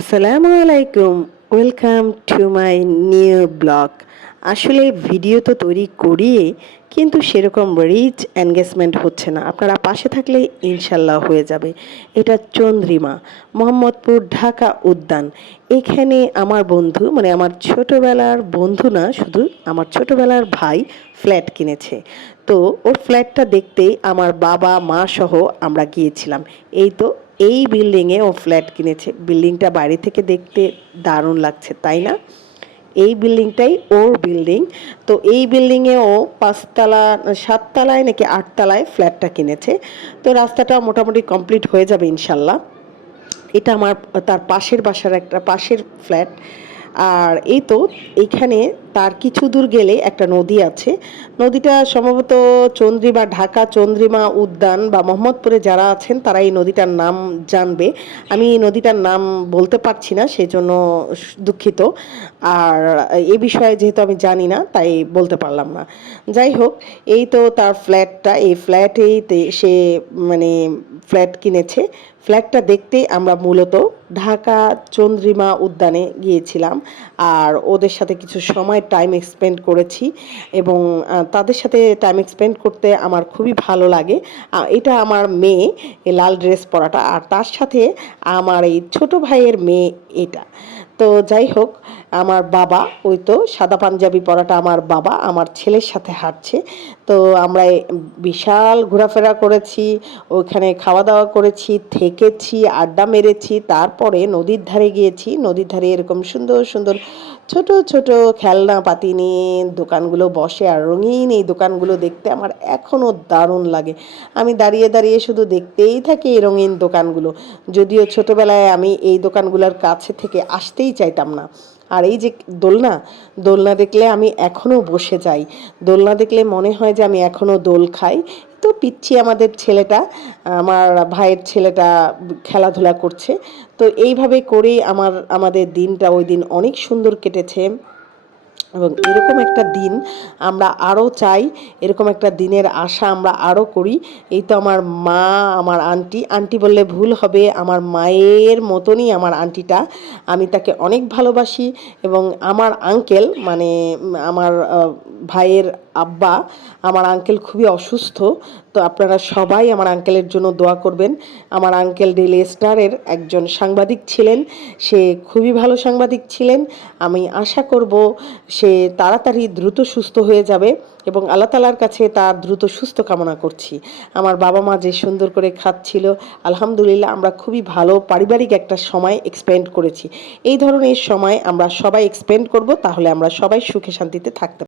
আসসালামু আলাইকুম, welcome to my new blog. আসলে ভিডিও তো তৈরি করি, কিন্তু সেরকম রিচ এনগেজমেন্ট হচ্ছে না। আপনারা পাশে থাকলে ইনশাল্লাহ হয়ে যাবে। এটা চন্দ্রিমা, মোহাম্মদপুর, ঢাকা উদ্যান। এখানে আমার বন্ধু, মানে আমার ছোটবেলার বন্ধু না, শুধু আমার ছোটবেলার ভাই ফ্ল্যাট কিনেছে। তো ওর ফ্ল্যাটটা দেখতেই আমার বাবা মা সহ আমরা গিয়েছিলাম। এই তো এই বিল্ডিংয়ে ও ফ্ল্যাট কিনেছে। বিল্ডিংটা বাইরে থেকে দেখতে দারুণ লাগছে, তাই না? এই বিল্ডিংটাই ওর বিল্ডিং। তো এই বিল্ডিংয়ে ও ৫ তলা, ৭ তলায় নাকি ৮ তলায় ফ্ল্যাটটা কিনেছে। তো রাস্তাটা মোটামুটি কমপ্লিট হয়ে যাবে ইনশাল্লাহ। এটা আমার তার পাশের বাসার একটা পাশের ফ্ল্যাট। আর এই তো এইখানে তার কিছু দূর গেলে একটা নদী আছে। নদীটা সম্ভবত চন্দ্রিমা, ঢাকা চন্দ্রিমা উদ্যান বা মোহাম্মদপুরে যারা আছেন তারা এই নদীটার নাম জানবে। আমি এই নদীটার নাম বলতে পারছি না, সেজন্য দুঃখিত। আর এ বিষয়ে যেহেতু আমি জানি না, তাই বলতে পারলাম না। যাই হোক, এই তো তার ফ্ল্যাটটা, এই ফ্ল্যাটেই সে মানে ফ্ল্যাট কিনেছে। ফ্ল্যাটটা দেখতে আমরা মূলত ঢাকা চন্দ্রিমা উদ্যানে গিয়েছিলাম। আর ওদের সাথে কিছু সময় টাইম স্পেন্ড করেছি, এবং তাদের সাথে টাইম স্পেন্ড করতে আমার খুবই ভালো লাগে। এটা আমার মেয়ে, এই লাল ড্রেস পরাটা, আর তার সাথে আমার এই ছোট ভাইয়ের মেয়ে এটা। তো যাই হোক, আমার বাবা, ওই তো সাদা পাঞ্জাবি পরাটা আমার বাবা আমার ছেলের সাথে হাঁটছে। তো আমরা বিশাল ঘোরাফেরা করেছি, ওইখানে খাওয়া দাওয়া করেছি, থেকেছি, আড্ডা মেরেছি। তারপরে নদীর ধারে গিয়েছি। নদীর ধারে এরকম সুন্দর সুন্দর ছোট ছোট খেলনা পাতি নিয়ে দোকানগুলো বসে, আর রঙিন এই দোকানগুলো দেখতে আমার এখনও দারুণ লাগে। আমি দাঁড়িয়ে দাঁড়িয়ে শুধু দেখতেই থাকি এই রঙিন দোকানগুলো। যদিও ছোটবেলায় আমি এই দোকানগুলোর কাছে থেকে আসতেই চাইতাম না। আর এই যে দোলনা, দোলনা দেখলে আমি এখনও বসে যাই। দোলনা দেখলে মনে হয় যে আমি এখনও দোল খাই। তো পিচ্ছি আমাদের ছেলেটা, আমার ভাইয়ের ছেলেটা খেলাধুলা করছে। তো এইভাবে করেই আমাদের দিনটা ওই দিন অনেক সুন্দর কেটেছে। এবং এরকম একটা দিন আমরা আরও চাই, এরকম একটা দিনের আশা আমরা আরও করি। এই তো আমার মা, আমার আন্টি, আন্টি বললে ভুল হবে, আমার মায়ের মতনই আমার আন্টিটা। আমি তাকে অনেক ভালোবাসি। এবং আমার আঙ্কেল, মানে আমার ভাইয়ের আব্বা, আমার আঙ্কেল খুবই অসুস্থ। তো আপনারা সবাই আমার আঙ্কেলের জন্য দোয়া করবেন। আমার আঙ্কেল ডেইলি স্টারের একজন সাংবাদিক ছিলেন। সে খুবই ভালো সাংবাদিক ছিলেন। আমি আশা করব সে তাড়াতাড়ি দ্রুত সুস্থ হয়ে যাবে, এবং আল্লাহ তাআলার কাছে তার দ্রুত সুস্থ কামনা করছি। আমার বাবা মা যে সুন্দর করে খাচ্ছিল, আলহামদুলিল্লাহ, আমরা খুবই ভালো পারিবারিক একটা সময় এক্সপেন্ড করেছি। এই ধরনের সময় আমরা সবাই এক্সপেন্ড করব, তাহলে আমরা সবাই সুখে শান্তিতে থাকতে